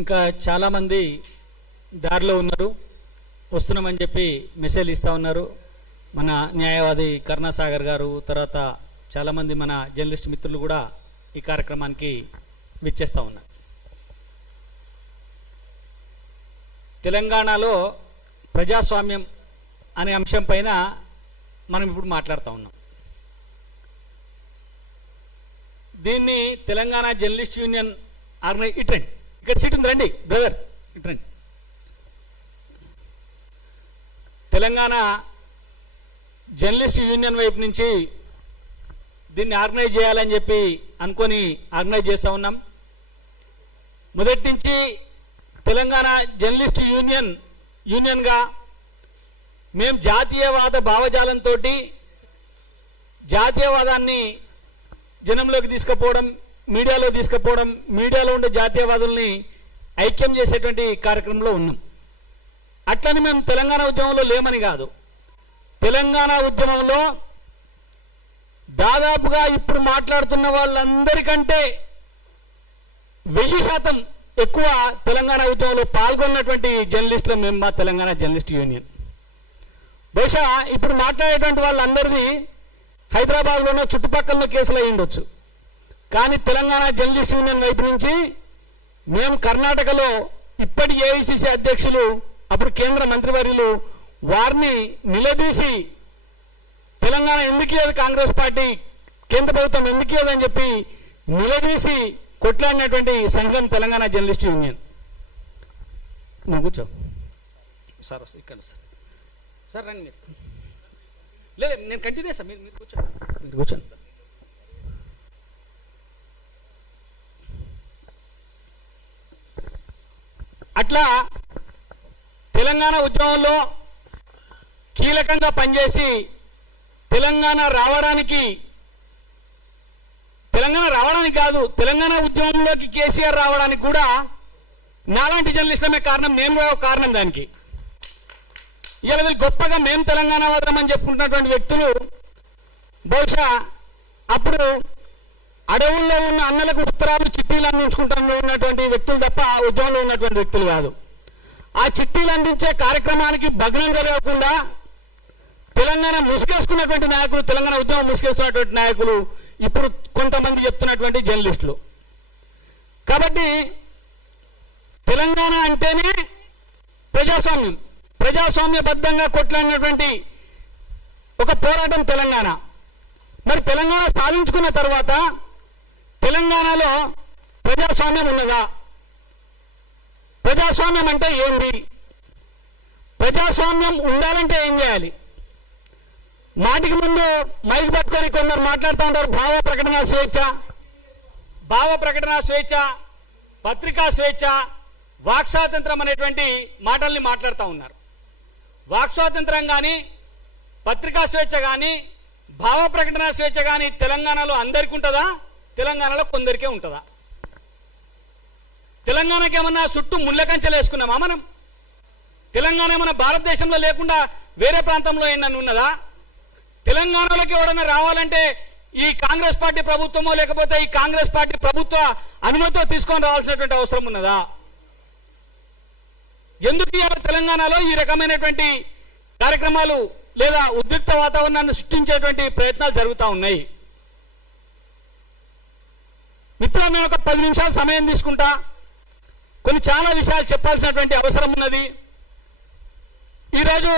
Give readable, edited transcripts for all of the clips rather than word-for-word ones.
ఇంకా చాలామంది దారిలో ఉన్నారు, వస్తున్నామని చెప్పి మెసేజ్ ఇస్తూ ఉన్నారు. మన న్యాయవాది కరుణాసాగర్ గారు, తర్వాత చాలామంది మన జర్నలిస్ట్ మిత్రులు కూడా ఈ కార్యక్రమానికి విచ్చేస్తూ ఉన్నారు. తెలంగాణలో ప్రజాస్వామ్యం అనే అంశం పైన మనం ఇప్పుడు మాట్లాడుతూ ఉన్నాం. దీన్ని తెలంగాణ జర్నలిస్ట్ యూనియన్ ఇట్రండి, ఇక్కడ సీట్ ఉంది, రండి బ్రదర్, ఇట్రండి. తెలంగాణ జర్నలిస్ట్ యూనియన్ వైపు నుంచి దీన్ని ఆర్గనైజ్ చేయాలని చెప్పి అనుకొని ఆర్గనైజ్ చేస్తూ ఉన్నాం. మొదటి నుంచి తెలంగాణ జర్నలిస్ట్ యూనియన్గా మేము జాతీయవాద భావజాలంతో జాతీయవాదాన్ని జనంలోకి తీసుకుపోవడం, మీడియాలో తీసుకుపోవడం, మీడియాలో ఉండే జాతీయవాదుల్ని ఐక్యం చేసేటువంటి కార్యక్రమంలో ఉన్నాం. అట్లని మేము తెలంగాణ ఉద్యమంలో లేమని కాదు. తెలంగాణ ఉద్యమంలో దాదాపుగా ఇప్పుడు మాట్లాడుతున్న వాళ్ళందరికంటే 1000% ఎక్కువ తెలంగాణ ఉద్యమంలో పాల్గొన్నటువంటి జర్నలిస్టులు మేము మా తెలంగాణ జర్నలిస్ట్ యూనియన్. బహుశా ఇప్పుడు మాట్లాడేటువంటి వాళ్ళందరిది హైదరాబాద్లోనో చుట్టుపక్కల కేసులు అయి ఉండొచ్చు. కానీ తెలంగాణ జర్నలిస్ట్ యూనియన్ వైపు నుంచి మేము కర్ణాటకలో ఇప్పటి ఏఐసిసి అధ్యక్షులు, అప్పుడు కేంద్ర మంత్రివర్యులు వారిని నిలదీసి తెలంగాణ ఎందుకు ఇవ్వదు, కాంగ్రెస్ పార్టీ కేంద్ర ప్రభుత్వం ఎందుకు ఇవ్వదని చెప్పి నిలదీసి కొట్లాడినటువంటి సంఘం తెలంగాణ జర్నలిస్ట్ యూనియన్. నువ్వు కూర్చో సార్, వస్తా ఇక్కడ సార్, రండి మీరు. లేదు నేను కంటిన్యూ చేస్తాను, మీరు కూర్చోండి, మీరు కూర్చోండి. అట్లా తెలంగాణ ఉద్యమంలో కీలకంగా పనిచేసి తెలంగాణ రావడానికి కాదు, తెలంగాణ ఉద్యమంలోకి కేసీఆర్ రావడానికి కూడా నాలాంటి జర్నలిస్టులమే కారణం, నేను కూడా కారణం దానికి. ఇలా వీళ్ళు గొప్పగా మేము తెలంగాణ వాదం అని చెప్పుకుంటున్నటువంటి వ్యక్తులు బహుశా అప్పుడు అడవుల్లో ఉన్న అన్నలకు ఉత్తరాలు చిట్టీలు అందించుకుంటూ ఉన్నటువంటి వ్యక్తులు తప్ప ఉద్యమంలో ఉన్నటువంటి వ్యక్తులు కాదు. ఆ చిట్టీలు అందించే కార్యక్రమానికి భగ్నం జరగకుండా తెలంగాణ ముసుగేసుకున్నటువంటి నాయకులు, తెలంగాణ ఉద్యమం ముసుగేసుకున్నటువంటి నాయకులు ఇప్పుడు కొంతమంది చెప్తున్నటువంటి జర్నలిస్టులు. కాబట్టి తెలంగాణ అంటేనే ప్రజాస్వామ్యబద్ధంగా కొట్లాడినటువంటి ఒక పోరాటం తెలంగాణ. మరి తెలంగాణ సాధించుకున్న తర్వాత తెలంగాణలో ప్రజాస్వామ్యం ఉన్నదా? ప్రజాస్వామ్యం అంటే ఏంటి? ప్రజాస్వామ్యం ఉండాలంటే ఏం చేయాలి? మాటికి ముందు మైక్ పట్టుకొని కొందరు మాట్లాడుతూ ఉంటారు, భావ ప్రకటన స్వేచ్ఛ, పత్రికా స్వేచ్ఛ, వాక్ స్వాతంత్రం అనేటువంటి మాటల్ని మాట్లాడుతూ ఉన్నారు. వాక్ స్వాతంత్రం కానీ, పత్రికా స్వేచ్ఛ కానీ, భావ ప్రకటన స్వేచ్ఛ కానీ తెలంగాణలో అందరికీ ఉంటుందా? తెలంగాణలో కొందరికే ఉంటుందా? తెలంగాణకి ఏమన్నా చుట్టూ ముళ్ళ కంచెలు వేసుకున్నామా మనం? తెలంగాణ ఏమన్నా భారతదేశంలో లేకుండా వేరే ప్రాంతంలో ఏమన్నా ఉన్నదా? తెలంగాణలోకి ఎవడన్నా రావాలంటే ఈ కాంగ్రెస్ పార్టీ ప్రభుత్వమో లేకపోతే ఈ కాంగ్రెస్ పార్టీ ప్రభుత్వ అనుమతితో తీసుకొని రావాల్సినటువంటి అవసరం ఉన్నదా? ఎందుకు తెలంగాణలో ఈ రకమైనటువంటి కార్యక్రమాలు లేదా ఉద్రిక్త వాతావరణాన్ని సృష్టించేటువంటి ప్రయత్నాలు జరుగుతూ ఉన్నాయి? మిత్రులు, నేను ఒక 10 నిమిషాలు సమయం తీసుకుంటా, కొన్ని చాలా విషయాలు చెప్పాల్సినటువంటి అవసరం ఉన్నది. ఈరోజు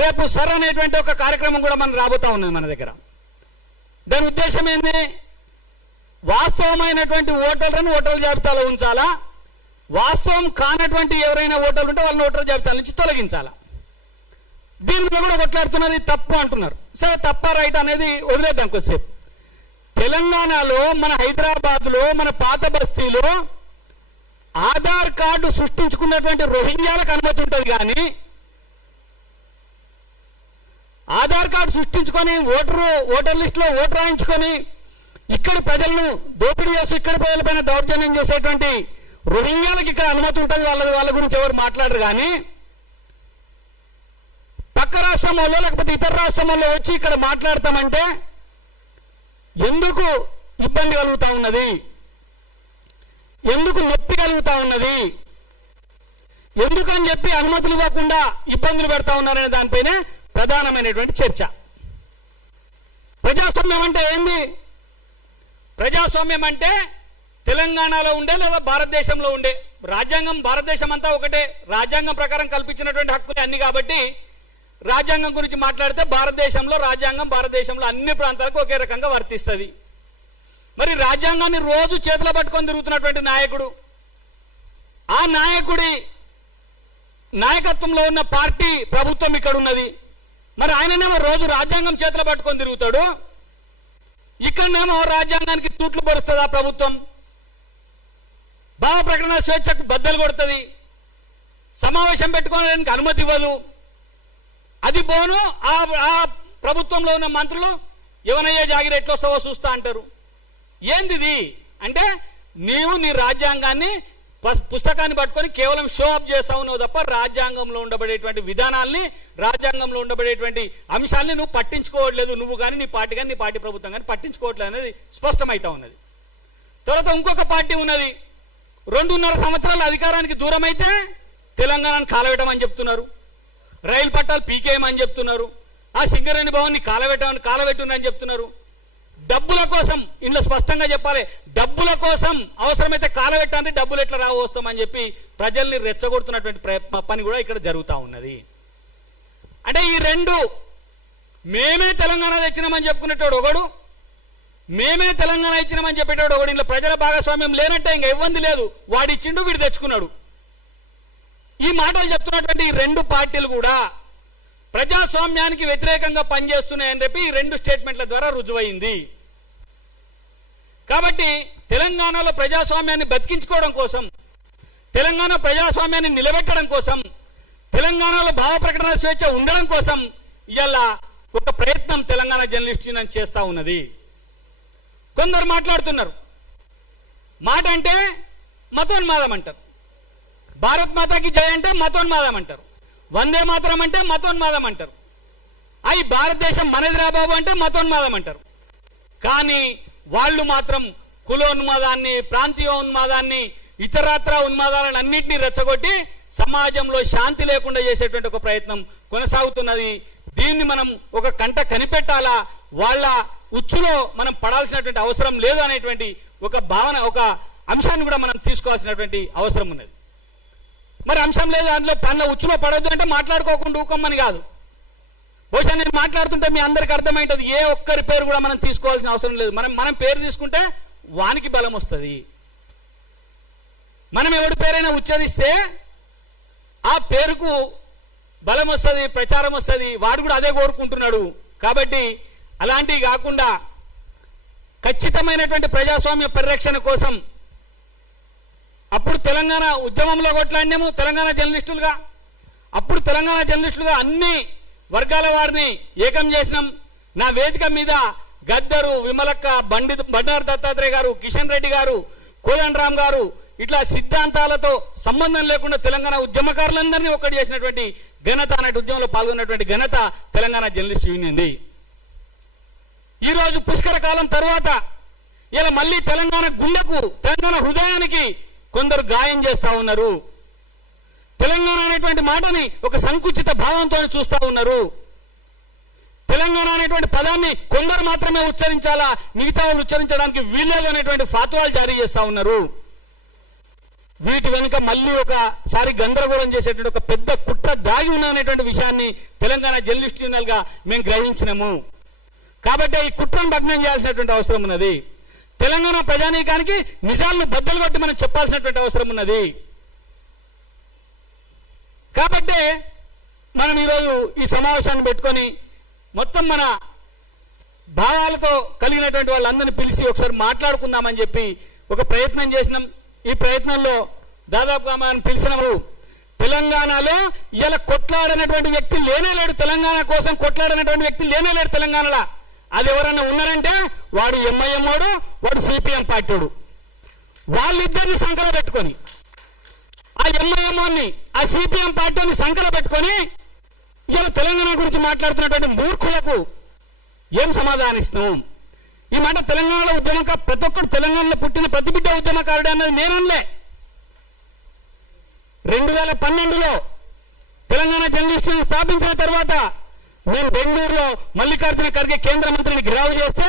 రేపు సర్ అనేటువంటి ఒక కార్యక్రమం కూడా మనం రాబోతా ఉన్నది మన దగ్గర. దాని ఉద్దేశం ఏంది? వాస్తవమైనటువంటి ఓటర్లను ఓటర్ల జాబితాలో ఉంచాలా, వాస్తవం కానటువంటి ఎవరైనా ఓటర్లు ఉంటే వాళ్ళని ఓటర్ల జాబితాల నుంచి తొలగించాలా. దీని మీద కూడా కొట్లాడుతున్నది తప్పు అంటున్నారు. సరే, తప్ప రైట్ అనేది వదిలేద్దాం కొద్దిసేపు. తెలంగాణలో, మన హైదరాబాద్లో, మన పాత బస్తీలో ఆధార్ కార్డు సృష్టించుకున్నటువంటి రోహింగ్యాలకు అనుమతి ఉంటుంది. కానీ ఆధార్ కార్డు సృష్టించుకొని ఓటర్ లిస్టులో ఓటర్ రాయించుకొని ఇక్కడ ప్రజలను దోపిడీ చేసి ఇక్కడ ప్రజలపైన దౌర్జన్యం చేసేటువంటి రోహింగ్యాలకు ఇక్కడ అనుమతి ఉంటుంది. వాళ్ళ గురించి ఎవరు మాట్లాడరు. కానీ పక్క రాష్ట్రం వాళ్ళు లేకపోతే ఇతర రాష్ట్రం వాళ్ళు వచ్చి ఇక్కడ మాట్లాడతామంటే ఎందుకు ఇబ్బంది కలుగుతా ఉన్నది? ఎందుకు నొప్పి కలుగుతా ఉన్నది, ఎందుకని చెప్పి అనుమతులు ఇవ్వకుండా ఇబ్బందులు పెడతా ఉన్నారనే దానిపైనే ప్రధానమైనటువంటి చర్చ. ప్రజాస్వామ్యం అంటే ఏంది? ప్రజాస్వామ్యం అంటే తెలంగాణలో ఉండే లేదా భారతదేశంలో ఉండే రాజ్యాంగం, భారతదేశం అంతా ఒకటే, రాజ్యాంగం ప్రకారం కల్పించినటువంటి హక్కులు అన్ని. కాబట్టి రాజ్యాంగం గురించి మాట్లాడితే భారతదేశంలో రాజ్యాంగం భారతదేశంలో అన్ని ప్రాంతాలకు ఒకే రకంగా వర్తిస్తుంది. మరి రాజ్యాంగాన్ని రోజు చేతిలో పట్టుకొని తిరుగుతున్నటువంటి నాయకుడు, ఆ నాయకుడి నాయకత్వంలో ఉన్న పార్టీ ప్రభుత్వం ఇక్కడ ఉన్నది. మరి ఆయననేమో రోజు రాజ్యాంగం చేతిలో పట్టుకొని తిరుగుతాడు, ఇక్కడనేమో రాజ్యాంగానికి తూట్లు పరుస్తుంది ఆ ప్రభుత్వం. భావ ప్రకటన స్వేచ్ఛకు బద్దలు కొడుతుంది, సమావేశం పెట్టుకోవడానికి అనుమతి ఇవ్వదు. అది పోను ఆ ప్రభుత్వంలో ఉన్న మంత్రులు ఎవనయ్యే జాగిరి ఎట్లొస్తావో చూస్తా అంటారు. ఏందిది అంటే నీవు నీ రాజ్యాంగాన్ని పుస్తకాన్ని పట్టుకొని కేవలం షో అప్ చేస్తా ఉన్నావు తప్ప రాజ్యాంగంలో ఉండబడేటువంటి విధానాల్ని, రాజ్యాంగంలో ఉండబడేటువంటి అంశాలని నువ్వు పట్టించుకోవట్లేదు. నువ్వు కానీ నీ పార్టీ కానీ నీ పార్టీ ప్రభుత్వం కానీ పట్టించుకోవట్లేదు అనేది స్పష్టమైతా ఉన్నది. తర్వాత ఇంకొక పార్టీ ఉన్నది, 2.5 సంవత్సరాల అధికారానికి దూరం అయితే తెలంగాణను కాలబెట్టమని చెప్తున్నారు, రైలు పట్టాలు పీకేయమని చెప్తున్నారు, ఆ సింగరేణి భవన్ని కాలబెట్టునని చెప్తున్నారు. డబ్బుల కోసం, ఇందులో స్పష్టంగా చెప్పాలి, డబ్బుల కోసం అవసరమైతే కాలబెట్టండి, డబ్బులు ఎట్లా రావు వస్తామని చెప్పి ప్రజల్ని రెచ్చగొడుతున్నటువంటి పని కూడా ఇక్కడ జరుగుతూ ఉన్నది. అంటే ఈ రెండు, మేమే తెలంగాణ తెచ్చినామని చెప్పుకునేటోడు ఒకడు, మేమే తెలంగాణ ఇచ్చినామని చెప్పేటోడు ఒకడు. ఇంట్లో ప్రజల భాగస్వామ్యం లేనట్టే, ఇంకా ఇవ్వంది లేదు, వాడు ఇచ్చిండు వీడు తెచ్చుకున్నాడు. ఈ మాటలు చెప్తున్నటువంటి ఈ రెండు పార్టీలు కూడా ప్రజాస్వామ్యానికి వ్యతిరేకంగా పనిచేస్తున్నాయని చెప్పి ఈ రెండు స్టేట్మెంట్ల ద్వారా రుజువైంది. కాబట్టి తెలంగాణలో ప్రజాస్వామ్యాన్ని బతికించుకోవడం కోసం, తెలంగాణ ప్రజాస్వామ్యాన్ని నిలబెట్టడం కోసం, తెలంగాణలో భావ ప్రకటన స్వేచ్ఛ ఉండడం కోసం ఇవాళ ఒక ప్రయత్నం తెలంగాణ జర్నలిస్ట్ యూనియన్ చేస్తూ ఉన్నది. కొందరు మాట్లాడుతున్నారు, మాట అంటే మతోన్మాదం అంటారు, భారత్ మాతాకి జయ అంటే మతోన్మాదం అంటారు, వందే మాతరం అంటే మతోన్మాదం అంటారు, అయి భారతదేశం మనదిరా బాబు అంటే మతోన్మాదం అంటారు. కానీ వాళ్ళు మాత్రం కులోన్మాదాన్ని, ప్రాంతీయోన్మాదాన్ని, ఇతరత్ర ఉన్మాదాలను అన్నింటినీ రెచ్చగొట్టి సమాజంలో శాంతి లేకుండా చేసేటువంటి ఒక ప్రయత్నం కొనసాగుతున్నది. దీన్ని మనం ఒక కంట కనిపెట్టాలా, వాళ్ళ ఉచ్చులో మనం పడాల్సినటువంటి అవసరం లేదు అనేటువంటి ఒక భావన, ఒక అంశాన్ని కూడా మనం తీసుకోవాల్సినటువంటి అవసరం ఉన్నది. మరి అంశం లేదు, అందులో పనుల ఉచ్చులో పడొద్దు అంటే మాట్లాడుకోకుండా ఊకమ్మని కాదు. బహుశా నేను మాట్లాడుతుంటే మీ అందరికి అర్థమైంటుంది, ఏ ఒక్కరి పేరు కూడా మనం తీసుకోవాల్సిన అవసరం లేదు. మనం పేరు తీసుకుంటే వానికి బలం వస్తుంది. మనం ఎవడి పేరైనా ఉచ్చరిస్తే ఆ పేరుకు బలం వస్తుంది, ప్రచారం వస్తుంది, వాడు కూడా అదే కోరుకుంటున్నాడు. కాబట్టి అలాంటివి కాకుండా ఖచ్చితమైనటువంటి ప్రజాస్వామ్య పరిరక్షణ కోసం అప్పుడు తెలంగాణ ఉద్యమంలో కొట్లాడినాము తెలంగాణ జర్నలిస్టులుగా, అప్పుడు తెలంగాణ జర్నలిస్టులుగా అన్ని వర్గాల వారిని ఏకం చేసినాం. నా వేదిక మీద గద్దరు, విమలక్క, బండారు దత్తాత్రేయ గారు, కిషన్ రెడ్డి గారు, కోదండరామ్ గారు, ఇట్లా సిద్ధాంతాలతో సంబంధం లేకుండా తెలంగాణ ఉద్యమకారులందరినీ ఒక్కటి చేసినటువంటి ఘనత, అన్నట్టు ఉద్యమంలో పాల్గొన్నటువంటి ఘనత తెలంగాణ జర్నలిస్ట్ యూనియన్ది. ఈరోజు పుష్కర కాలం తర్వాత ఇలా మళ్ళీ తెలంగాణ గుండెకు, తెలంగాణ హృదయానికి కొందరు గాయం చేస్తా ఉన్నారు. తెలంగాణ అనేటువంటి మాటని ఒక సంకుచిత భావంతో చూస్తా ఉన్నారు. తెలంగాణ అనేటువంటి పదాన్ని కొందరు మాత్రమే ఉచ్చరించాలా, మిగతా వాళ్ళు ఉచ్చరించడానికి వీల్లేదు అనేటువంటి ఫాత్వాలు జారీ చేస్తా ఉన్నారు. వీటి వెనుక మళ్ళీ ఒకసారి గందరగోళం చేసేటువంటి ఒక పెద్ద కుట్ర దాగి ఉన్నటువంటి విషయాన్ని తెలంగాణ జర్నలిస్ట్ యూనియన్ గా మేము గ్రహించినాము. కాబట్టి ఈ కుట్రను భగ్నం చేయాల్సినటువంటి అవసరం ఉన్నది. తెలంగాణ ప్రజానీకానికి నిజాలను బద్దలు కొట్టి మనం చెప్పాల్సినటువంటి అవసరం ఉన్నది. కాబట్టి మనం ఈరోజు ఈ సమావేశాన్ని పెట్టుకొని మొత్తం మన భావాలతో కలిగినటువంటి వాళ్ళందరినీ పిలిచి ఒకసారి మాట్లాడుకుందామని చెప్పి ఒక ప్రయత్నం చేసినాం. ఈ ప్రయత్నంలో దాదాపుగా మనం పిలిచినప్పుడు తెలంగాణలో ఇలా కొట్లాడినటువంటి వ్యక్తి లేనేలేడు, తెలంగాణ కోసం కొట్లాడినటువంటి వ్యక్తి లేనేలేడు తెలంగాణలో. అది ఎవరన్నా ఉన్నారంటే వాడు ఎంఐఎం వాడు, వాడు సిపిఎం పార్టీడు. వాళ్ళిద్దరిని సంకల పెట్టుకొని, ఆ ఎంఐఎంని ఆ సిపిఎం పార్టీని సంకల పెట్టుకొని ఇవాళ తెలంగాణ గురించి మాట్లాడుతున్నటువంటి మూర్ఖులకు ఏం సమాధానిస్తాం? ఈ మాట తెలంగాణలో ఉద్యమక ప్రతి ఒక్కరు, తెలంగాణలో పుట్టిన ప్రతి ప్రతిబిడ్డ ఉద్యమకారుడు అన్నది నేనలే. 2012లో తెలంగాణ జర్నలిస్టులను స్థాపించిన తర్వాత నేను బెంగళూరులో మల్లికార్జున ఖర్గే కేంద్ర మంత్రిని గిరావు చేస్తే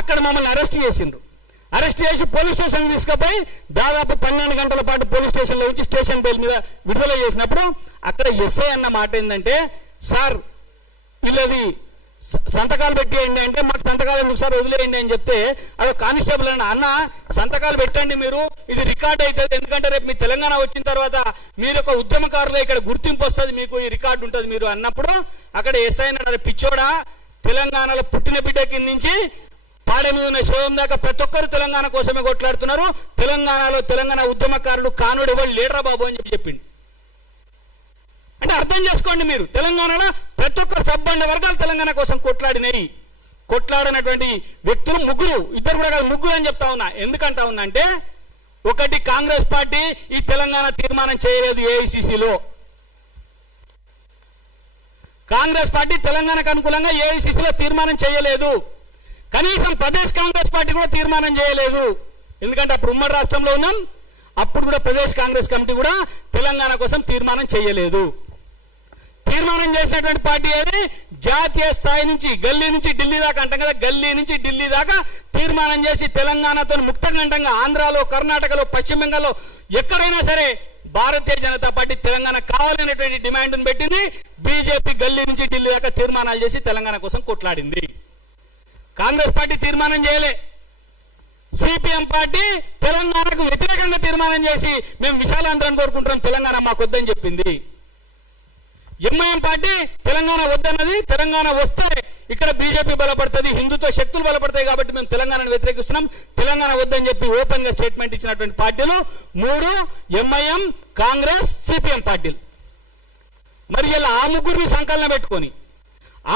అక్కడ మమ్మల్ని అరెస్ట్ చేసిండ్రు. అరెస్ట్ చేసి పోలీస్ స్టేషన్ తీసుకుపోయి దాదాపు 12 గంటల పాటు పోలీస్ స్టేషన్లో వచ్చి స్టేషన్ బెయిల్ మీద విడుదల చేసినప్పుడు అక్కడ ఎస్ఐ అన్న మాట ఏంటంటే, సార్ వీళ్ళది సంతకాలు పెట్టేయండి అంటే, మాకు సంతకాలు ఎందుకు సార్ వదిలేయండి అని చెప్తే అది కానిస్టేబుల్ అన్న సంతకాలు పెట్టండి మీరు, ఇది రికార్డ్ అవుతుంది, ఎందుకంటే రేపు మీ తెలంగాణ వచ్చిన తర్వాత మీరు ఒక ఉద్యమకారులు ఇక్కడ గుర్తింపు వస్తుంది, మీకు ఈ రికార్డు ఉంటుంది మీరు అన్నప్పుడు అక్కడ ఎస్ఐ అన్నారు, పిచ్చోడా తెలంగాణలో పుట్టిన బిడ్డకి నుంచి పాడ మీద ఉన్న శోభం దాకా ప్రతి ఒక్కరు తెలంగాణ కోసమే కొట్లాడుతున్నారు, తెలంగాణలో తెలంగాణ ఉద్యమకారుడు కానుడు ఎవరు లేడరా బాబు అని చెప్పిండు. అంటే అర్థం చేసుకోండి మీరు, తెలంగాణలో ప్రతి ఒక్క సబ్బండ వర్గాలు తెలంగాణ కోసం కొట్లాడినటువంటి వ్యక్తులు ముగ్గురు, ఇద్దరు కూడా కాదు ముగ్గురు అని చెప్తా ఉన్నా. ఎందుకంటా ఉన్నా అంటే, ఒకటి కాంగ్రెస్ పార్టీ ఈ తెలంగాణ తీర్మానం చేయలేదు ఏఐసిసిలో. కాంగ్రెస్ పార్టీ తెలంగాణకు అనుకూలంగా ఏఐసిసిలో తీర్మానం చేయలేదు. కనీసం ప్రదేశ్ కాంగ్రెస్ పార్టీ కూడా తీర్మానం చేయలేదు. ఎందుకంటే అప్పుడు ఉమ్మడి రాష్ట్రంలో ఉన్నాం, అప్పుడు కూడా ప్రదేశ్ కాంగ్రెస్ కమిటీ కూడా తెలంగాణ కోసం తీర్మానం చేయలేదు. తీర్మానం చేసినటువంటి పార్టీ ఏది, జాతీయ స్థాయి నుంచి గల్లీ నుంచి ఢిల్లీ దాకా అంటాం కదా, గల్లీ నుంచి ఢిల్లీ దాకా తీర్మానం చేసి తెలంగాణతో ముక్తకంఠంగా ఆంధ్రాలో, కర్ణాటకలో, పశ్చిమ బెంగాల్లో ఎక్కడైనా సరే భారతీయ జనతా పార్టీ తెలంగాణ కావాలనేటువంటి డిమాండ్ను పెట్టింది. బీజేపీ గల్లీ నుంచి ఢిల్లీ దాకా తీర్మానాలు చేసి తెలంగాణ కోసం కొట్లాడింది. కాంగ్రెస్ పార్టీ తీర్మానం చేయలే. సిపిఎం పార్టీ తెలంగాణకు వ్యతిరేకంగా తీర్మానం చేసి మేము విశాలాంధ్రాన్ని కోరుకుంటున్నాం, తెలంగాణ మాకు వద్దని చెప్పింది. ఎంఐఎం పార్టీ తెలంగాణ వద్దన్నది, తెలంగాణ వస్తే ఇక్కడ బీజేపీ బలపడుతుంది, హిందుత్వ శక్తులు బలపడతాయి కాబట్టి మేము తెలంగాణను వ్యతిరేకిస్తున్నాం, తెలంగాణ వద్దని చెప్పి ఓపెన్ గా స్టేట్మెంట్ ఇచ్చినటువంటి పార్టీలు 3 ఎంఐఎం, కాంగ్రెస్, సిపిఎం పార్టీలు. మరి ఇలా ఆ ముగ్గురిని సంకలనం పెట్టుకొని,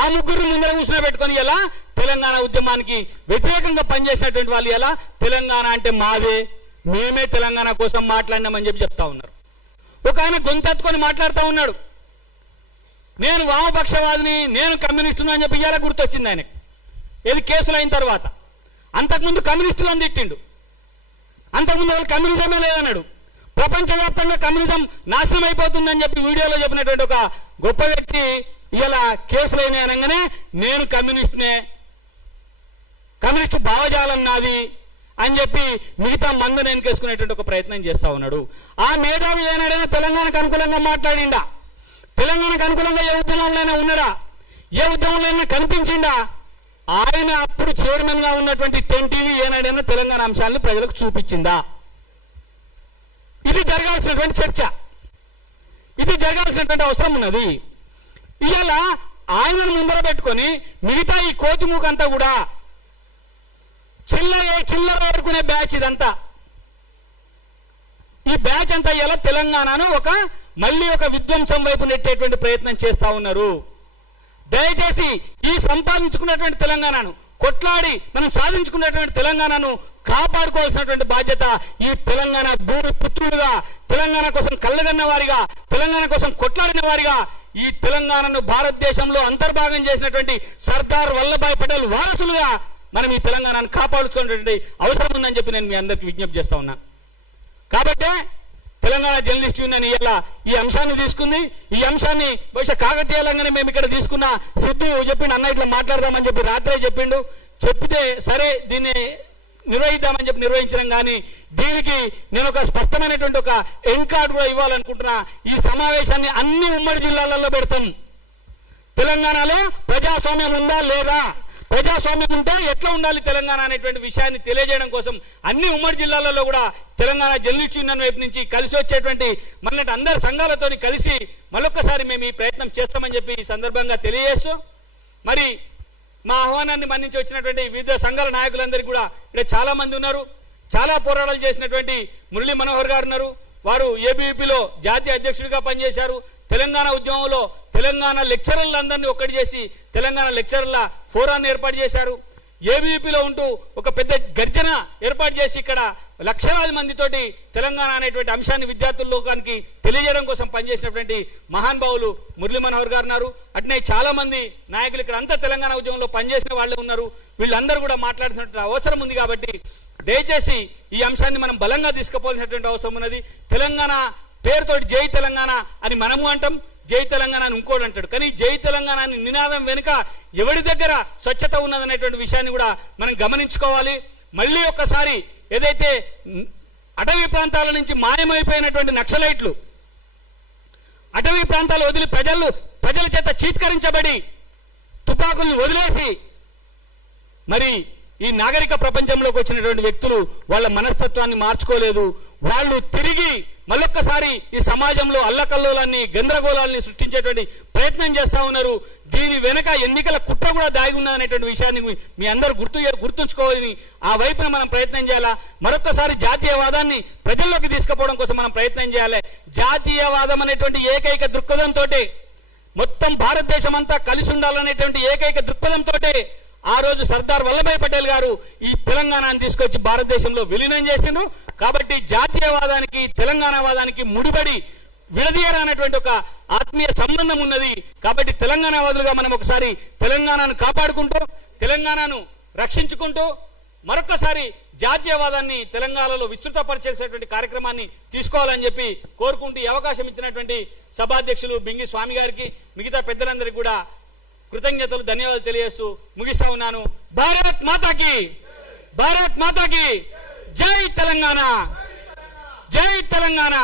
ఆ ముగ్గురిని ముందర కూర్చుని పెట్టుకొని ఇలా తెలంగాణ ఉద్యమానికి వ్యతిరేకంగా పనిచేసినటువంటి వాళ్ళు ఇలా తెలంగాణ అంటే మాదే, మేమే తెలంగాణ కోసం మాట్లాడినామని చెప్పి చెప్తా ఉన్నారు. ఒక ఆయన గొంతెత్తుకొని మాట్లాడుతూ ఉన్నాడు, నేను వామపక్షవాదిని, నేను కమ్యూనిస్టుని అని చెప్పి ఇలా గుర్తొచ్చింది ఆయనకి. ఏది కేసులు అయిన తర్వాత. అంతకుముందు కమ్యూనిస్టులను తిట్టిండు, అంతకుముందు వాళ్ళు కమ్యూనిజమే లేదన్నాడు. ప్రపంచవ్యాప్తంగా కమ్యూనిజం నాశనం అయిపోతుందని చెప్పి వీడియోలో చెప్పినటువంటి ఒక గొప్ప వ్యక్తి ఇలా కేసులైన అనగానే నేను కమ్యూనిస్ట్నే, కమ్యూనిస్టు భావజాలం నాది అని చెప్పి మిగతా మందుని ఎన్కేసుకునేటువంటి ఒక ప్రయత్నం చేస్తా ఉన్నాడు. ఆ మేధావి ఏనాడైనా తెలంగాణకు అనుకూలంగా మాట్లాడిండా? తెలంగాణకు అనుకూలంగా ఏ ఉద్యమంలోనైనా ఉన్నాడా? ఏ ఉద్యమంలో కనిపించిందా? ఆయన అప్పుడు చైర్మన్ గా ఉన్నటువంటి 10 టీవీ ఏనాడైనా తెలంగాణ అంశాలను ప్రజలకు చూపించిందా? ఇది జరగాల్సినటువంటి చర్చ, ఇది జరగాల్సినటువంటి అవసరం ఉన్నది. ఇవాళ ఆయనను ముందర పెట్టుకొని మిగతా ఈ కోతిమూకంతా కూడా చిల్లర ఆడుకునే బ్యాచ్ ఇదంతా. ఈ బ్యాచ్ అంతా ఇలా తెలంగాణను మళ్ళీ ఒక విధ్వంసం వైపు నెట్టేటువంటి ప్రయత్నం చేస్తా ఉన్నారు. దయచేసి ఈ సంపాదించుకున్నటువంటి తెలంగాణను, కొట్లాడి మనం సాధించుకున్నటువంటి తెలంగాణను కాపాడుకోవాల్సినటువంటి బాధ్యత ఈ తెలంగాణ భూమి పుత్రులుగా, తెలంగాణ కోసం కళ్ళగన్న వారిగా, తెలంగాణ కోసం కొట్లాడిన వారిగా, ఈ తెలంగాణను భారతదేశంలో అంతర్భాగం చేసినటువంటి సర్దార్ వల్లభాయ్ పటేల్ వారసులుగా మనం ఈ తెలంగాణను కాపాడుకునేటువంటి అవసరం ఉందని చెప్పి నేను మీ అందరికి విజ్ఞప్తి చేస్తా ఉన్నాను. కాబట్టి తెలంగాణ జర్నలిస్ట్ యూనియన్ ఇలా ఈ అంశాన్ని తీసుకుంది. ఈ అంశాన్ని బహుశా కాకతీయంగానే మేము ఇక్కడ తీసుకున్న సిద్ధు చెప్పిండు, అన్న ఇట్లా మాట్లాడదామని చెప్పి రాత్రే చెప్పిండు. చెప్తే సరే దీన్ని నిర్వహిద్దామని చెప్పి నిర్వహించడం. కానీ దీనికి నేను ఒక స్పష్టమైనటువంటి ఒక ఎండ్ కార్డు కూడా ఇవ్వాలనుకుంటున్నా. ఈ సమావేశాన్ని అన్ని ఉమ్మడి జిల్లాలలో పెడతాం. తెలంగాణలో ప్రజాస్వామ్యం ఉందా లేదా, ప్రజాస్వామ్యం ఉంటే ఎట్లా ఉండాలి తెలంగాణ అనేటువంటి విషయాన్ని తెలియజేయడం కోసం అన్ని ఉమ్మడి జిల్లాలలో కూడా తెలంగాణ జర్నలిస్ట్ యూనియన్ వైపు నుంచి కలిసి వచ్చేటువంటి మనటి అందరి సంఘాలతో కలిసి మరొకసారి మేము ఈ ప్రయత్నం చేస్తామని చెప్పి ఈ సందర్భంగా తెలియజేస్తూ, మరి మా ఆహ్వానాన్ని మన్నించి వచ్చినటువంటి వివిధ సంఘాల నాయకులందరికీ కూడా ఇక్కడ చాలా మంది ఉన్నారు. చాలా పోరాటాలు చేసినటువంటి మురళీ మనోహర్ గారు ఉన్నారు. వారు ఏబీవీపీలో జాతీయ అధ్యక్షుడిగా పనిచేశారు. తెలంగాణ ఉద్యమంలో తెలంగాణ లెక్చరర్లందరినీ ఒక్కటి చేసి తెలంగాణ లెక్చరర్ల ఫోరాన్ని ఏర్పాటు చేశారు. ఏబీవీపీలో ఉంటూ ఒక పెద్ద గర్జన ఏర్పాటు చేసి ఇక్కడ లక్షలాది మందితోటి తెలంగాణ అనేటువంటి అంశాన్ని విద్యార్థుల లోకానికి తెలియజేయడం కోసం పనిచేసినటువంటి మహానుభావులు మురళీ మనోహర్ గారు ఉన్నారు. అట్నే చాలా మంది నాయకులు ఇక్కడ అంతా తెలంగాణ ఉద్యమంలో పనిచేసిన వాళ్ళే ఉన్నారు. వీళ్ళందరూ కూడా మాట్లాడాల్సిన అవసరం ఉంది. కాబట్టి దయచేసి ఈ అంశాన్ని మనం బలంగా తీసుకుపోవాల్సినటువంటి అవసరం ఉన్నది. తెలంగాణ పేరుతోటి జై తెలంగాణ అని మనము అంటాం, జై తెలంగాణ అని ఇంకోటి అంటాడు. కానీ జై తెలంగాణ అని నినాదం వెనుక ఎవరి దగ్గర స్వచ్ఛత ఉన్నదనేటువంటి విషయాన్ని కూడా మనం గమనించుకోవాలి. మళ్ళీ ఒక్కసారి ఏదైతే అటవీ ప్రాంతాల నుంచి మాయమైపోయినటువంటి నక్సలైట్లు అటవీ ప్రాంతాలు వదిలి ప్రజల చేత చీత్కరించబడి తుపాకుల్ని వదిలేసి మరి ఈ నాగరిక ప్రపంచంలోకి వచ్చినటువంటి వ్యక్తులు వాళ్ళ మనస్తత్వాన్ని మార్చుకోలేదు. వాళ్ళు తిరిగి మళ్ళొక్కసారి ఈ సమాజంలో అల్లకల్లోలాన్ని గందరగోళాన్ని సృష్టించేటువంటి ప్రయత్నం చేస్తా ఉన్నారు. దీని వెనక ఎన్నికల కుట్ర కూడా దాగి ఉన్నదనేటువంటి విషయాన్ని మీ అందరూ గుర్తుంచుకోవాలని ఆ వైపున మనం ప్రయత్నం చేయాలా. మరొక్కసారి జాతీయవాదాన్ని ప్రజల్లోకి తీసుకుపోవడం కోసం మనం ప్రయత్నం చేయాలి. జాతీయవాదం అనేటువంటి ఏకైక దృక్పథంతో మొత్తం భారతదేశం అంతా కలిసి ఉండాలనేటువంటి ఏకైక దృక్పథంతో ఆ రోజు సర్దార్ వల్లభాయ్ పటేల్ గారు ఈ తెలంగాణను తీసుకొచ్చి భారతదేశంలో విలీనం చేసిండ్రు. కాబట్టి జాతీయవాదానికి తెలంగాణవాదానికి ముడిపడి విడదీయరానటువంటి ఒక ఆత్మీయ సంబంధం ఉన్నది. కాబట్టి తెలంగాణవాదులుగా మనం ఒకసారి తెలంగాణను కాపాడుకుంటూ తెలంగాణను రక్షించుకుంటూ మరొకసారి జాతీయవాదాన్ని తెలంగాణలో విస్తృతపరిచేసేటువంటి కార్యక్రమాన్ని తీసుకోవాలని చెప్పి కోరుకుంటూ ఈ అవకాశం ఇచ్చినటువంటి సభాధ్యక్షులు బింగి స్వామి గారికి మిగతా పెద్దలందరికీ కూడా కృతజ్ఞతలు ధన్యవాదాలు తెలియజేస్తూ ముగిస్తా ఉన్నాను. భారత్ మాతాకి, భారత్ మాతాకి జై తెలంగాణ, జై తెలంగాణ.